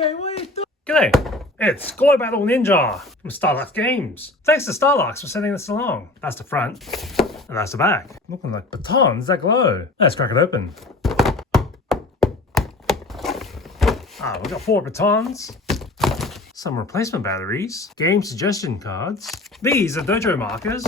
Hey, what are you doing? G'day, it's Glow Battle Ninja from Starlux Games. Thanks to Starlux for sending this along. That's the front, and that's the back. Looking like batons that glow. Let's crack it open. We've got 4 batons, some replacement batteries, game suggestion cards. These are dojo markers,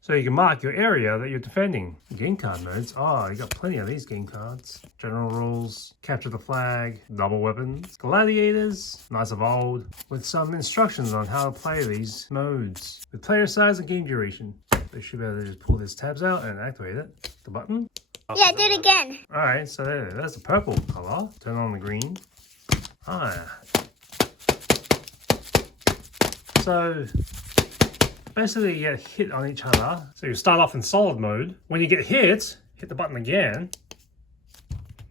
so you can mark your area that you're defending. Game card modes. You got plenty of these game cards. General rules, capture the flag, double weapons, gladiators, knights of old, with some instructions on how to play these modes. With player size and game duration. You should be able to just pull these tabs out and activate it. The button. Yeah, do it again. Alright, so that's the purple color. Turn on the green. So basically you get hit on each other. So you start off in solid mode. When you get hit the button again.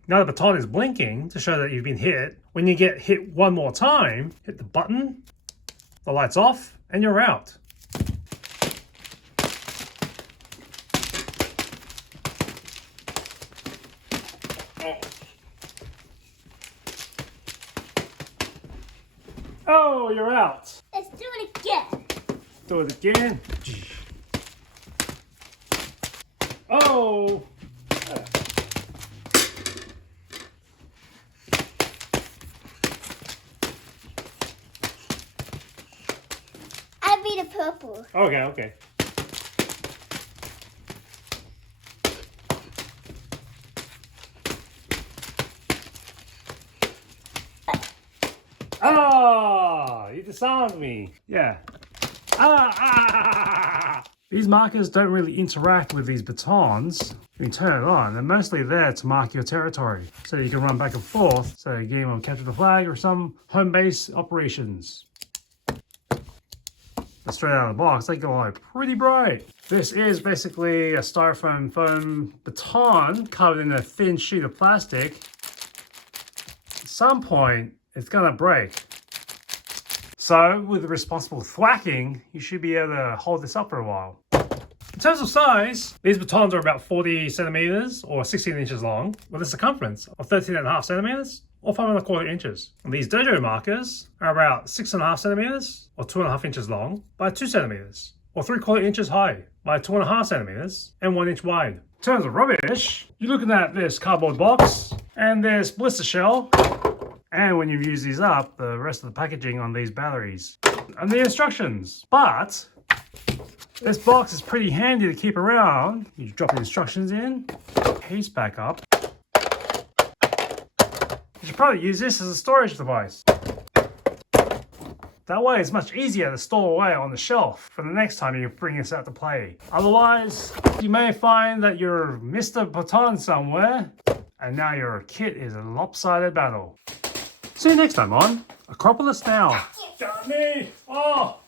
Now the baton is blinking to show that you've been hit. When you get hit one more time, hit the button, the light's off, and you're out. Oh, you're out. Let's do it again. Do it again. Oh. I'll be the purple. Okay. You disarmed me. Yeah. These markers don't really interact with these batons. When you turn it on, they're mostly there to mark your territory. So you can run back and forth. So a game of capture the flag or some home base operations. But straight out of the box, they glow pretty bright. This is basically a styrofoam foam baton covered in a thin sheet of plastic. At some point, it's gonna break. So with the responsible thwacking, you should be able to hold this up for a while. In terms of size, these batons are about 40 centimeters or 16 inches long, with a circumference of 13.5 centimeters or 5.25 inches. And these dojo markers are about 6.5 centimeters or 2.5 inches long by 2 centimeters or 3/4 inches high by 2.5 centimeters and 1 inch wide. In terms of rubbish, you're looking at this cardboard box and this blister shell. And when you use these up, the rest of the packaging on these batteries and the instructions. But this box is pretty handy to keep around. You drop the instructions in, piece back up. You should probably use this as a storage device. That way it's much easier to store away on the shelf for the next time you bring this out to play. Otherwise, you may find that you've missed a baton somewhere and now your kit is a lopsided battle. See you next time on Acropolis Now. Got me! Oh!